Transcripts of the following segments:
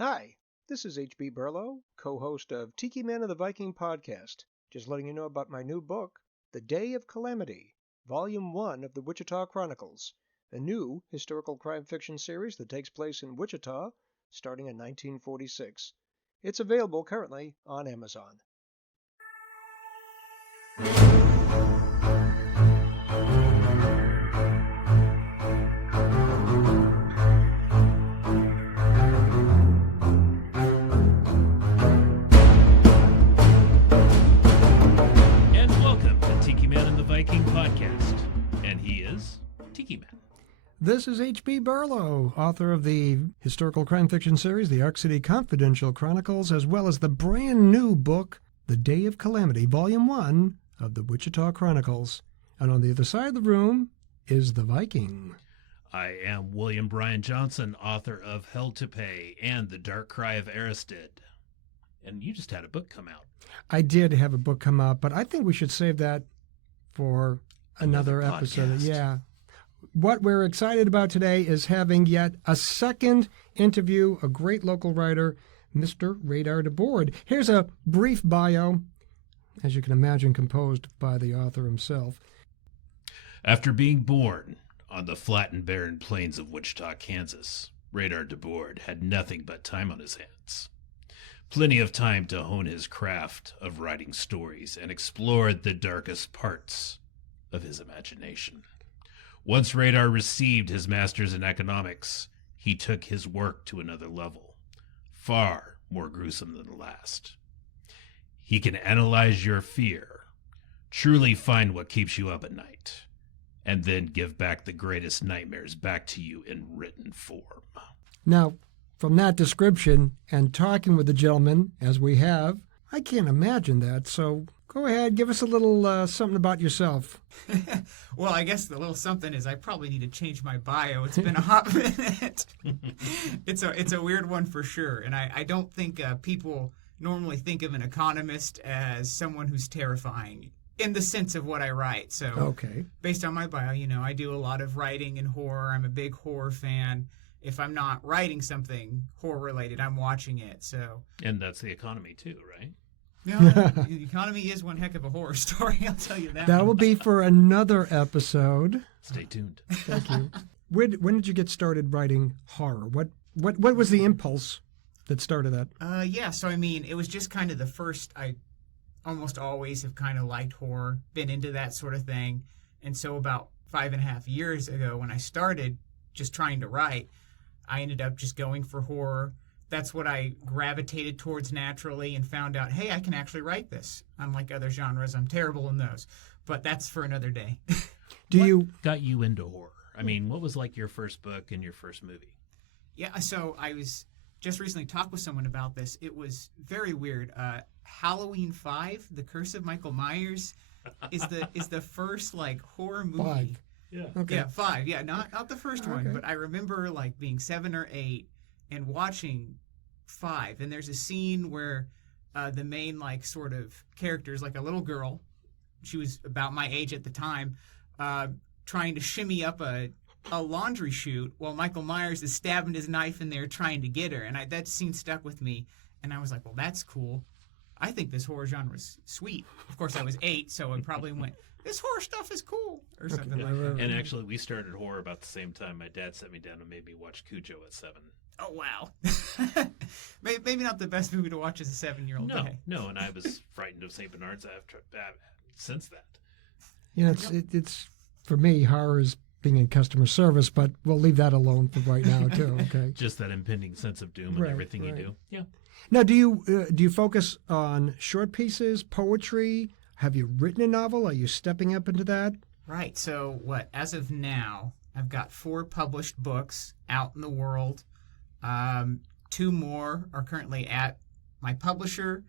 Hi, this is H.B. Burlow, co-host of Tikiman of the Viking Podcast. Just letting you know about my new book, The Day of Calamity, Volume 1 of the Wichita Chronicles, a new historical crime fiction series that takes place in Wichita starting in 1946. It's available currently on Amazon. Viking Podcast, and he is Tikiman. This is H.B. Burlow, author of the historical crime fiction series, The Ark City Confidential Chronicles, as well as the brand new book, The Day of Calamity, Volume 1 of the Wichita Chronicles. And on the other side of the room is the Viking. I am William Bryan Johnson, author of Hell to Pay and The Dark Cry of Aristid. And you just had a book come out. I did have a book come out, but I think we should save that for another episode. Yeah. What we're excited about today is having yet a second interview, a great local writer, Mr. Radar Deboard. Here's a brief bio, as you can imagine, composed by the author himself. After being born on the flat and barren plains of Wichita, Kansas, Radar Deboard had nothing but time on his hands. Plenty of time to hone his craft of writing stories and explore the darkest parts of his imagination. Once Radar received his master's in economics, he took his work to another level, far more gruesome than the last. He can analyze your fear, truly find what keeps you up at night, and then give back the greatest nightmares back to you in written form. Now, from that description and talking with the gentleman, as we have, I can't imagine that. So go ahead, give us a little something about yourself. Well, I guess the little something is I probably need to change my bio. It's been a hot minute. It's a weird one for sure. And I don't think people normally think of an economist as someone who's terrifying in the sense of what I write. So okay. Based on my bio, I do a lot of writing in horror. I'm a big horror fan. If I'm not writing something horror-related, I'm watching it. So, and that's the economy too, right? No, the economy is one heck of a horror story, I'll tell you that. That will be for another episode. Stay tuned. Thank you. When did you get started writing horror? What was the impulse that started that? Yeah, so it was just kind of the first. I almost always have kind of liked horror, been into that sort of thing. And so about 5.5 years ago when I started just trying to write, I ended up just going for horror. That's what I gravitated towards naturally and found out, hey, I can actually write this. Unlike other genres, I'm terrible in those. But that's for another day. What got you into horror? What was like your first book and your first movie? Yeah, so I was just recently talked with someone about this. It was very weird. Halloween 5, The Curse of Michael Myers, is the first horror movie. 5. Yeah. Okay. Yeah, 5. Yeah, not the first one, Okay. but I remember being 7 or 8 and watching 5. And there's a scene where the main sort of character is a little girl. She was about my age at the time, trying to shimmy up a laundry chute while Michael Myers is stabbing his knife in there trying to get her. And that scene stuck with me. And I was like, well, that's cool. I think this horror genre is sweet. Of course, I was 8, so I probably went, this horror stuff is cool, or something like that. And actually, we started horror about the same time. My dad set me down and made me watch Cujo at 7. Oh, wow. Maybe not the best movie to watch as a 7-year-old guy. No, and I was frightened of St. Bernard's since that. It's for me, horror is being in customer service, but we'll leave that alone for right now, too, okay? Just that impending sense of doom in everything you do. Yeah. Now, do you focus on short pieces, poetry? Have you written a novel? Are you stepping up into that? Right. So as of now, I've got 4 published books out in the world. 2 more are currently at my publisher.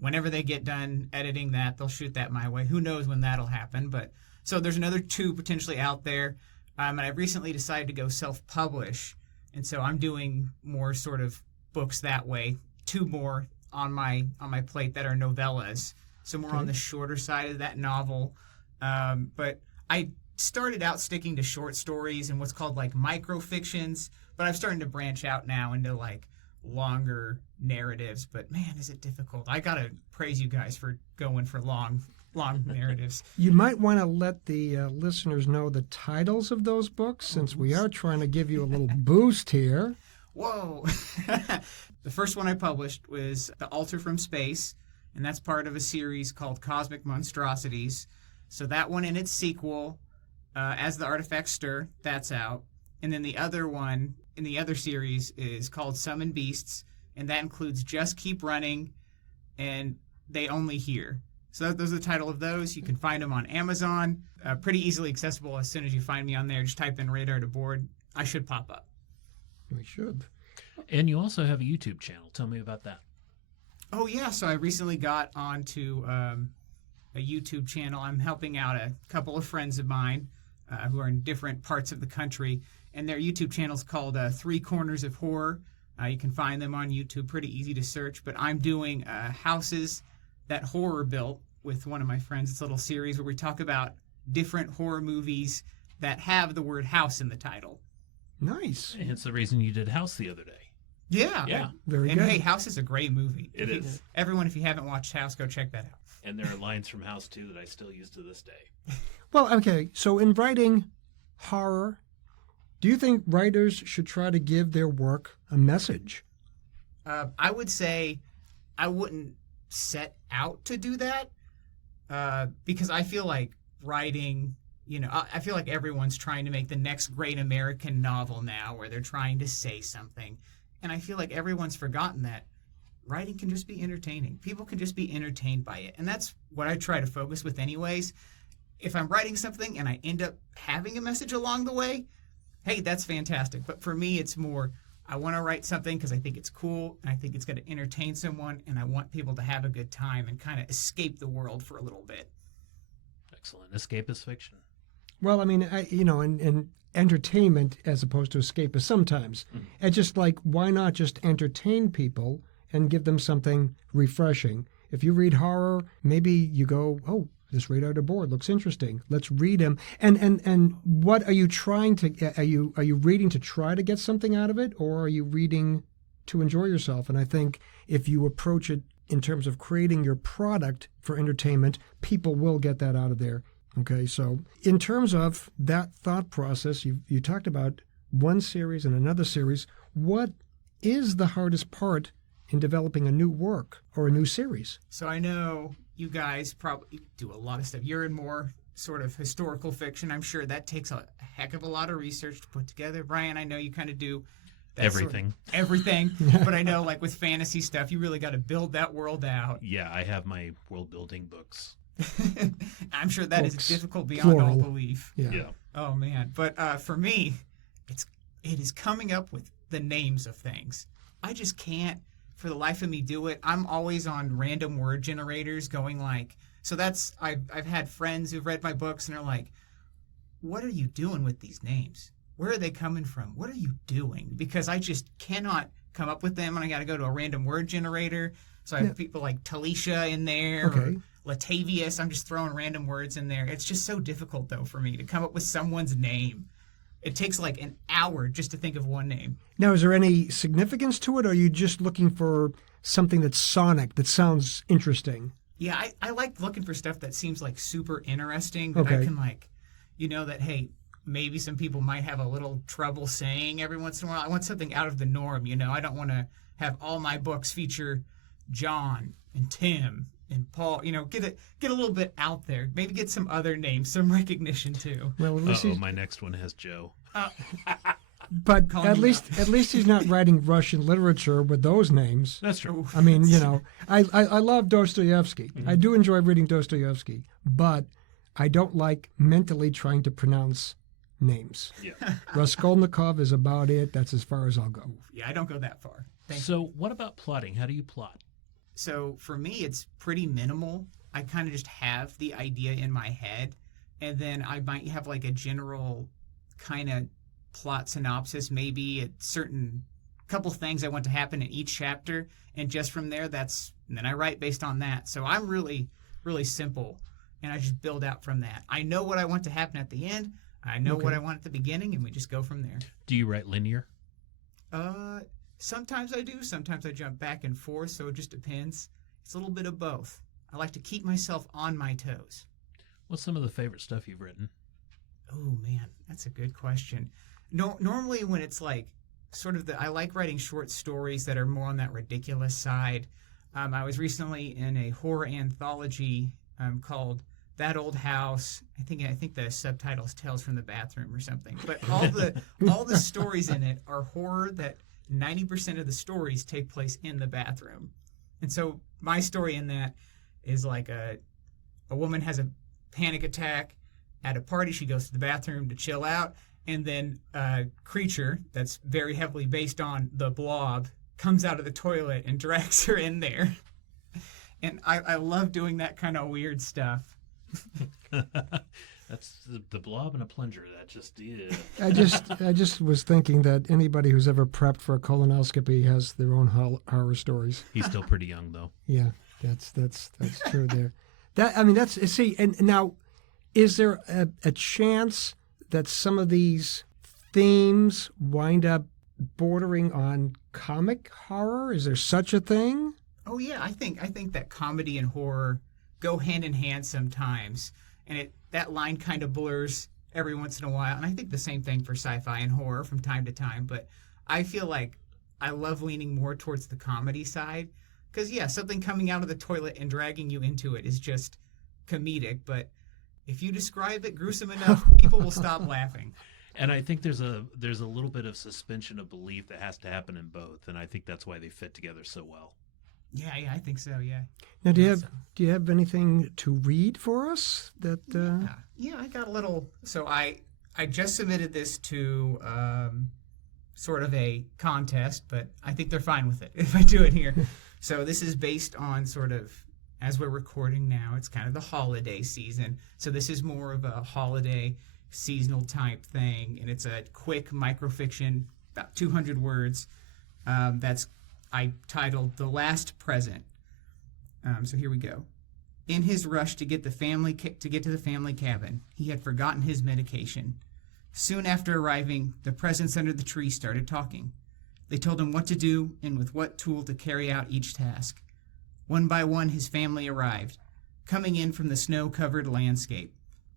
Whenever they get done editing that, they'll shoot that my way. Who knows when that'll happen. But so there's another 2 potentially out there. And I recently decided to go self-publish. And so I'm doing more sort of books that way. 2 more on my plate that are novellas. So more on the shorter side of that novel. But I started out sticking to short stories and what's called microfictions, but I'm starting to branch out now into longer narratives, but man, is it difficult. I gotta praise you guys for going for long narratives. You might want to let the listeners know the titles of those books, since we are trying to give you a little boost here. Whoa. The first one I published was The Altar from Space, and that's part of a series called Cosmic Monstrosities. So that one and its sequel, As the Artifacts Stir, that's out. And then the other one in the other series is called Summon Beasts, and that includes Just Keep Running and They Only Hear. So those are the title of those. You can find them on Amazon. Pretty easily accessible as soon as you find me on there. Just type in Radar Deboard. I should pop up. We should. And you also have a YouTube channel. Tell me about that. Oh, yeah. So I recently got onto a YouTube channel. I'm helping out a couple of friends of mine who are in different parts of the country. And their YouTube channel is called Three Corners of Horror. You can find them on YouTube. Pretty easy to search. But I'm doing houses that horror built with one of my friends. It's a little series where we talk about different horror movies that have the word house in the title. Nice. And it's the reason you did House the other day. Yeah. Yeah. Very and good. hey, House is a great movie. It is. Everyone, if you haven't watched House, go check that out. And there are lines from House 2 that I still use to this day. Well, okay. So in writing horror, do you think writers should try to give their work a message? I would say I wouldn't set out to do that because I feel like writing, I feel like everyone's trying to make the next great American novel now where they're trying to say something. And I feel like everyone's forgotten that writing can just be entertaining. People can just be entertained by it. And that's what I try to focus with anyways. If I'm writing something and I end up having a message along the way, hey, that's fantastic. But for me, it's more, I want to write something because I think it's cool and I think it's going to entertain someone and I want people to have a good time and kind of escape the world for a little bit. Excellent. Escapist fiction. Well, I mean, in entertainment as opposed to escapist sometimes. It's just like, why not just entertain people and give them something refreshing? If you read horror, maybe you go, oh, this Radar Deboard looks interesting. Let's read him. And what are you trying to? Are you reading to try to get something out of it, or are you reading to enjoy yourself? And I think if you approach it in terms of creating your product for entertainment, people will get that out of there. Okay, so in terms of that thought process, you talked about one series and another series. What is the hardest part in developing a new work or a new series? So I know you guys probably do a lot of stuff. You're in more sort of historical fiction. I'm sure that takes a heck of a lot of research to put together. Brian, I know you kind of do that Everything. Everything. But I know like with fantasy stuff, you really got to build that world out. Yeah, I have my world building books. I'm sure that is Books, difficult beyond all plural. belief. Yeah. Oh man. But for me, it is coming up with the names of things. I just can't for the life of me do it. I'm always on random word generators going like, so that's, I've had friends who've read my books and are like, what are you doing with these names? Where are they coming from? What are you doing? Because I just cannot come up with them and I got to go to a random word generator. So I have people like Talisha in there Okay. or Latavius. I'm just throwing random words in there. It's just so difficult though for me to come up with someone's name. It takes like an hour just to think of one name. Now, is there any significance to it, or are you just looking for something that's sonic, that sounds interesting? Yeah, I like looking for stuff that seems like super interesting that Okay. I can like, that, hey, maybe some people might have a little trouble saying every once in a while. I want something out of the norm, I don't want to have all my books feature John and Tim and Paul, get a little bit out there. Maybe get some other names, some recognition too. Well, at least he's, My next one has Joe. but Call at me least he's not writing Russian literature with those names. That's true. I mean, I love Dostoevsky. I do enjoy reading Dostoevsky, but I don't like mentally trying to pronounce names. Yeah. Raskolnikov is about it. That's as far as I'll go. Yeah, I don't go that far. Thank you. So what about plotting? How do you plot? So for me, it's pretty minimal. I kind of just have the idea in my head, and then I might have like a general kind of plot synopsis, maybe a certain couple things I want to happen in each chapter, and just from there, and then I write based on that. So I'm really, really simple, and I just build out from that. I know what I want to happen at the end. I know what I want at the beginning, and we just go from there. Do you write linear? Sometimes I do. Sometimes I jump back and forth, so it just depends. It's a little bit of both. I like to keep myself on my toes. What's some of the favorite stuff you've written? Oh, man, that's a good question. No, normally when it's like sort of I like writing short stories that are more on that ridiculous side. I was recently in a horror anthology called That Old House. I think the subtitle is Tales from the Bathroom or something. But all the stories in it are horror that 90% of the stories take place in the bathroom. And so my story in that is like a woman has a panic attack at a party. She goes to the bathroom to chill out, and then a creature that's very heavily based on the Blob comes out of the toilet and drags her in there. And I love doing that kind of weird stuff. That's the Blob and a plunger. That just, yeah. I just was thinking that anybody who's ever prepped for a colonoscopy has their own horror stories. He's still pretty young, though. Yeah, that's true there. And now, is there a chance that some of these themes wind up bordering on comic horror? Is there such a thing? Oh yeah, I think that comedy and horror go hand in hand sometimes, and that line kind of blurs every once in a while. And I think the same thing for sci-fi and horror from time to time. But I feel like I love leaning more towards the comedy side because something coming out of the toilet and dragging you into it is just comedic. But if you describe it gruesome enough, people will stop laughing. And I think there's a little bit of suspension of belief that has to happen in both, and I think that's why they fit together so well. Yeah, I think so. Yeah. Now, do you have anything to read for us? That Yeah, I got a little. So I just submitted this to sort of a contest, but I think they're fine with it if I do it here. So this is based on sort of, as we're recording now, it's kind of the holiday season. So this is more of a holiday seasonal type thing, and it's a quick microfiction, about 200 words. I titled The Last Present. So here we go. In his rush to get to the family cabin, he had forgotten his medication. Soon after arriving, the presents under the tree started talking. They told him what to do and with what tool to carry out each task. One by one, his family arrived, coming in from the snow-covered landscape.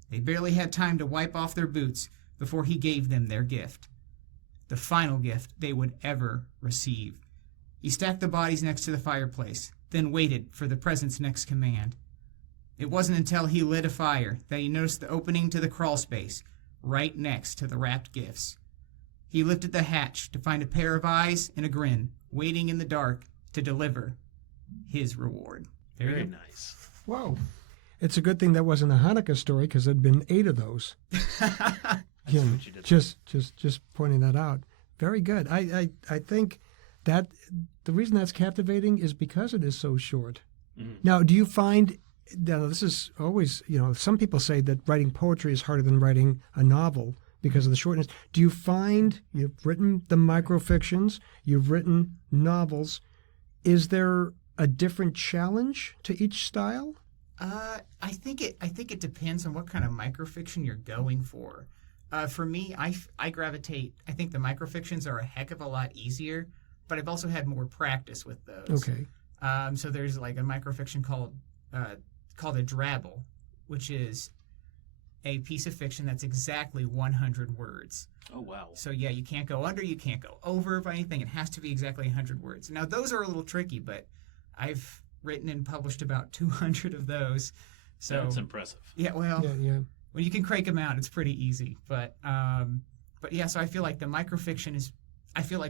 They barely had time to wipe off their boots before he gave them their gift. The final gift they would ever receive. He stacked the bodies next to the fireplace, then waited for the present's next command. It wasn't until he lit a fire that he noticed the opening to the crawl space, right next to the wrapped gifts. He lifted the hatch to find a pair of eyes and a grin, waiting in the dark to deliver his reward. Very nice. Whoa. It's a good thing that wasn't a Hanukkah story because there'd been 8 of those. Just pointing that out. Very good. I think that the reason that's captivating is because it is so short. Mm-hmm. Now, do you find, this is always, some people say that writing poetry is harder than writing a novel because of the shortness. Do you find you've written the microfictions, you've written novels, is there a different challenge to each style? I think it depends on what kind of microfiction you're going for. For me, I gravitate. I think the microfictions are a heck of a lot easier, but I've also had more practice with those. Okay. So there's like a microfiction called a drabble, which is a piece of fiction that's exactly 100 words. Oh wow! So yeah, you can't go under, you can't go over by anything. It has to be exactly 100 words. Now those are a little tricky, but I've written and published about 200 of those. So that's impressive. Yeah, well, yeah. When you can crank them out, it's pretty easy. But yeah, so I feel like the microfiction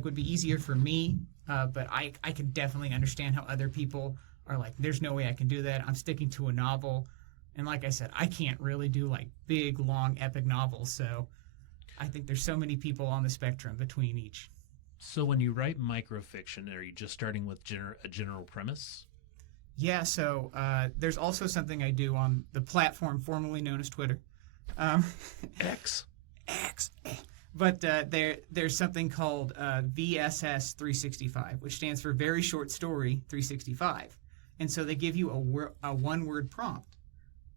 would be easier for me. But I can definitely understand how other people are like, there's no way I can do that. I'm sticking to a novel. And like I said, I can't really do like big, long, epic novels. So I think there's so many people on the spectrum between each. So when you write microfiction, are you just starting with a general premise? Yeah, so there's also something I do on the platform formerly known as Twitter. X. But there's something called VSS 365, which stands for Very Short Story 365. And so they give you a one-word prompt.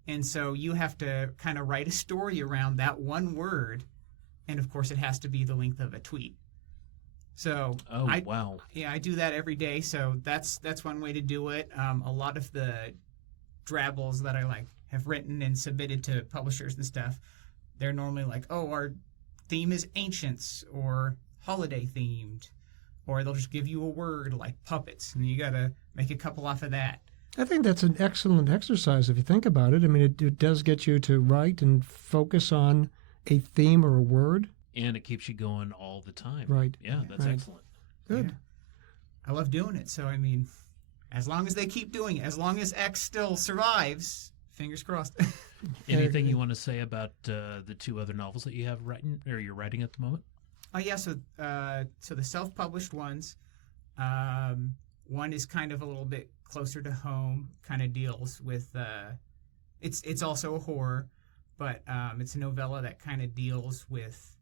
And so you have to kind of write a story around that one word. And, of course, it has to be the length of a tweet. So wow. Yeah, I do that every day. So that's one way to do it. A lot of the drabbles that I have written and submitted to publishers and stuff, they're normally like, oh, our theme is ancients or holiday themed, or they'll just give you a word like puppets, and you got to make a couple off of that. I think that's an excellent exercise if you think about it. I mean, it does get you to write and focus on a theme or a word. And it keeps you going all the time. Right. Yeah, that's right. excellent. Good. Yeah. I love doing it. So, I mean, as long as they keep doing it, as long as X still survives, fingers crossed. Anything you want to say about the 2 other novels that you have written, or you're writing at the moment? Oh, yeah. So the self-published ones, one is kind of a little bit closer to home, kind of deals with, it's also a horror, but it's a novella that kind of deals with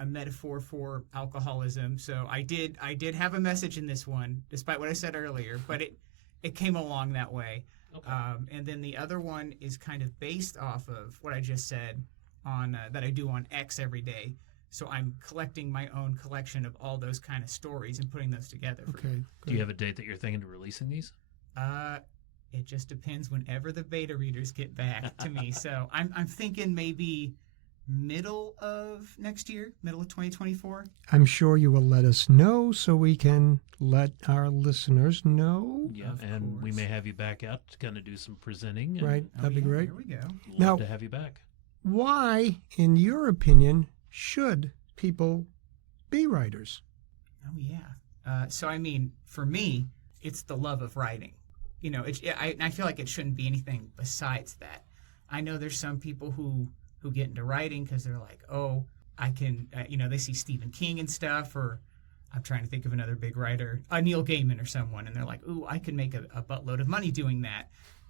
a metaphor for alcoholism. So I did have a message in this one, despite what I said earlier, but it came along that way. Okay. And then the other one is kind of based off of what I just said on that I do on X every day. So I'm collecting my own collection of all those kind of stories and putting those together. Okay. Do you have a date that you're thinking of releasing these? It just depends whenever the beta readers get back to me. So I'm thinking maybe middle of next year, middle of 2024. I'm sure you will let us know so we can let our listeners know. Yeah, and we may have you back out to kind of do some presenting. Right, that'd be great. There we go. Love to have you back. Why, in your opinion, should people be writers? Oh, yeah. So, I mean, for me, it's the love of writing. You know, I feel like it shouldn't be anything besides that. I know there's some people who get into writing because they're like, oh, I can, they see Stephen King and stuff, or I'm trying to think of another big writer, Neil Gaiman or someone, and they're like, ooh, I can make a buttload of money doing that.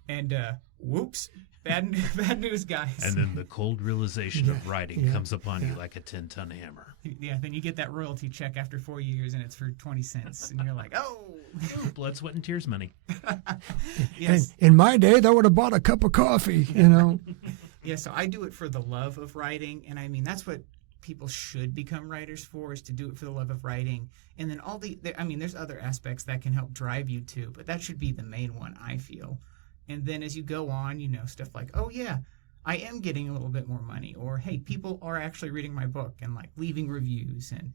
And whoops, bad news, guys. And then the cold realization of writing comes upon you like a 10-ton hammer. Yeah, then you get that royalty check after 4 years, and it's for 20 cents, and you're like, oh. Blood, sweat, and tears money. Yes. In my day, that would have bought a cup of coffee, you know. Yeah, so I do it for the love of writing, and I mean, that's what people should become writers for, is to do it for the love of writing. And then there's other aspects that can help drive you too, but that should be the main one, I feel. And then as you go on, stuff like, oh yeah, I am getting a little bit more money, or hey, people are actually reading my book and like leaving reviews and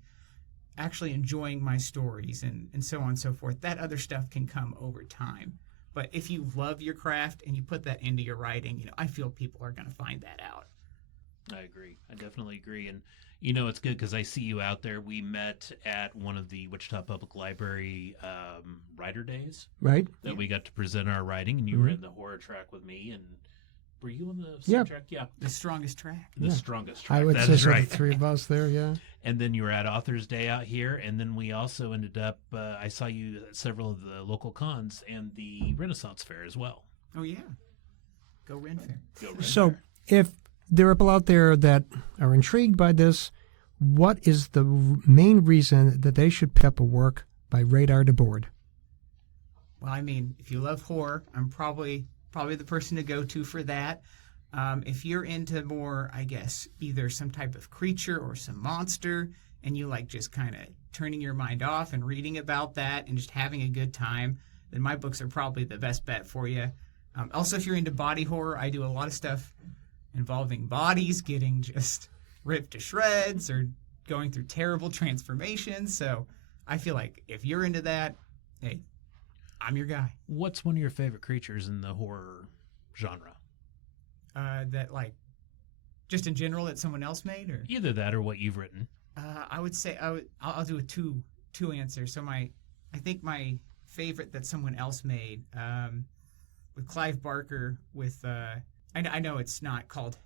actually enjoying my stories and so on and so forth. That other stuff can come over time. But if you love your craft and you put that into your writing, I feel people are going to find that out. I agree. I definitely agree. And, it's good because I see you out there. We met at one of the Wichita Public Library writer days. Right. That we got to present our writing, and you were in the horror track with me. And were you on the same track? Yeah. The strongest track. The strongest track. I would that say is so, right. the 3 of us there, yeah. And then you were at Authors Day out here, and then we also ended up, I saw you at several of the local cons and the Renaissance Fair as well. Oh, yeah. Go Ren Fair. So if there are people out there that are intrigued by this, what is the main reason that they should pick up a work by Radar Deboard? Well, I mean, if you love horror, I'm probably the person to go to for that. If you're into more, I guess, either some type of creature or some monster, and you like just kind of turning your mind off and reading about that and just having a good time, then my books are probably the best bet for you. Also, if you're into body horror, I do a lot of stuff involving bodies getting just ripped to shreds or going through terrible transformations. So I feel like if you're into that, hey, I'm your guy. What's one of your favorite creatures in the horror genre? That like, just in general, that someone else made, or either that or what you've written. I would say I'll do a two answer. So I think my favorite that someone else made, with Clive Barker, with I know it's not called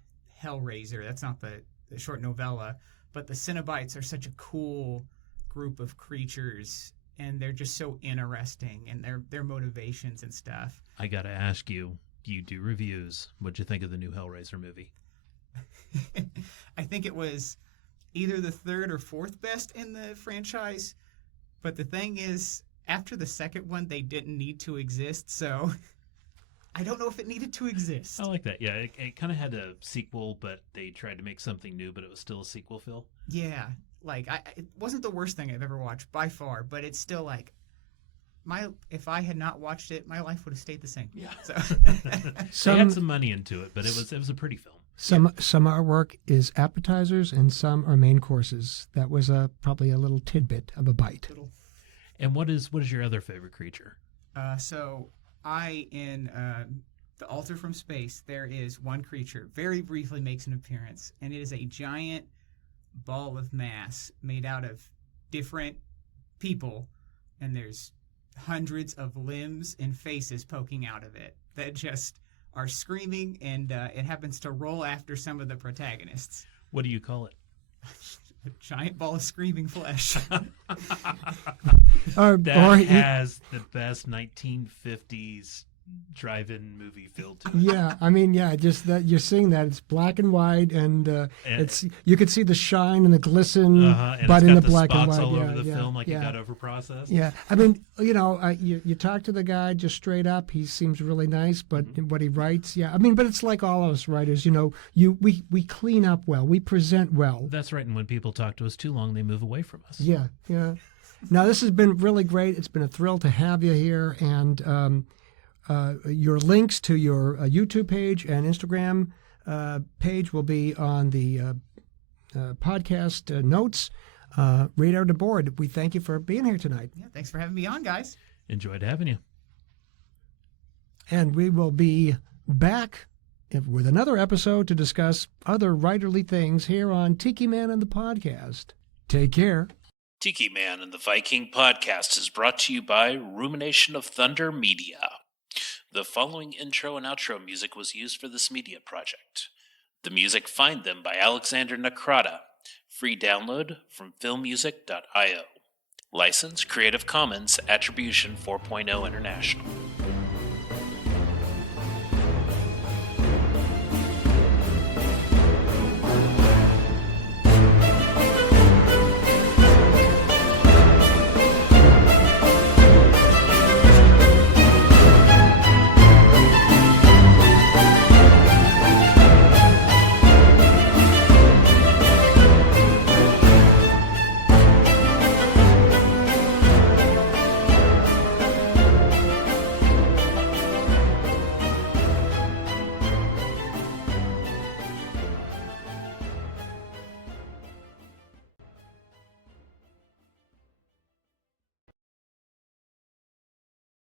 Hellraiser. That's not the short novella, but the Cenobites are such a cool group of creatures, and they're just so interesting, and their motivations and stuff. I gotta ask you, you do reviews. What'd you think of the new Hellraiser movie? I think it was either the 3rd or 4th best in the franchise, but the thing is, after the second one, they didn't need to exist, so I don't know if it needed to exist. I like that. Yeah, it kind of had a sequel, but they tried to make something new, but it was still a sequel, Phil. Yeah. like it wasn't the worst thing I've ever watched by far, but it's still like if I had not watched it, my life would have stayed the same. Yeah. So They had some money into it, but it was a pretty film. Some artwork is appetizers and some are main courses. That was probably a little tidbit of a bite. And what is your other favorite creature? So in The Altar from Space, there is one creature, very briefly makes an appearance, and it is a giant ball of mass made out of different people, and there's hundreds of limbs and faces poking out of it that just are screaming, and it happens to roll after some of the protagonists. What do you call it? A giant ball of screaming flesh. That has the best 1950s drive-in movie feel to it. Yeah, I mean, yeah, just that you're seeing that it's black and white, and it's you could see the shine and the glisten, and but it's in got the black and spots white. all Yeah, over the yeah, film, like yeah. it got overprocessed. Yeah, I mean, you talk to the guy just straight up. He seems really nice, but what he writes, yeah, I mean, but it's like all of us writers, we clean up well, we present well. That's right. And when people talk to us too long, they move away from us. Yeah, yeah. Now this has been really great. It's been a thrill to have you here, and your links to your YouTube page and Instagram page will be on the podcast notes. Radar Deboard, we thank you for being here tonight. Yeah, thanks for having me on, guys. Enjoyed having you. And we will be back with another episode to discuss other writerly things here on Tikiman and the Podcast. Take care. Tikiman and the Viking Podcast is brought to you by Rumination of Thunder Media. The following intro and outro music was used for this media project. The music Find Them by Alexander Nakrata. Free download from filmmusic.io. License Creative Commons Attribution 4.0 International.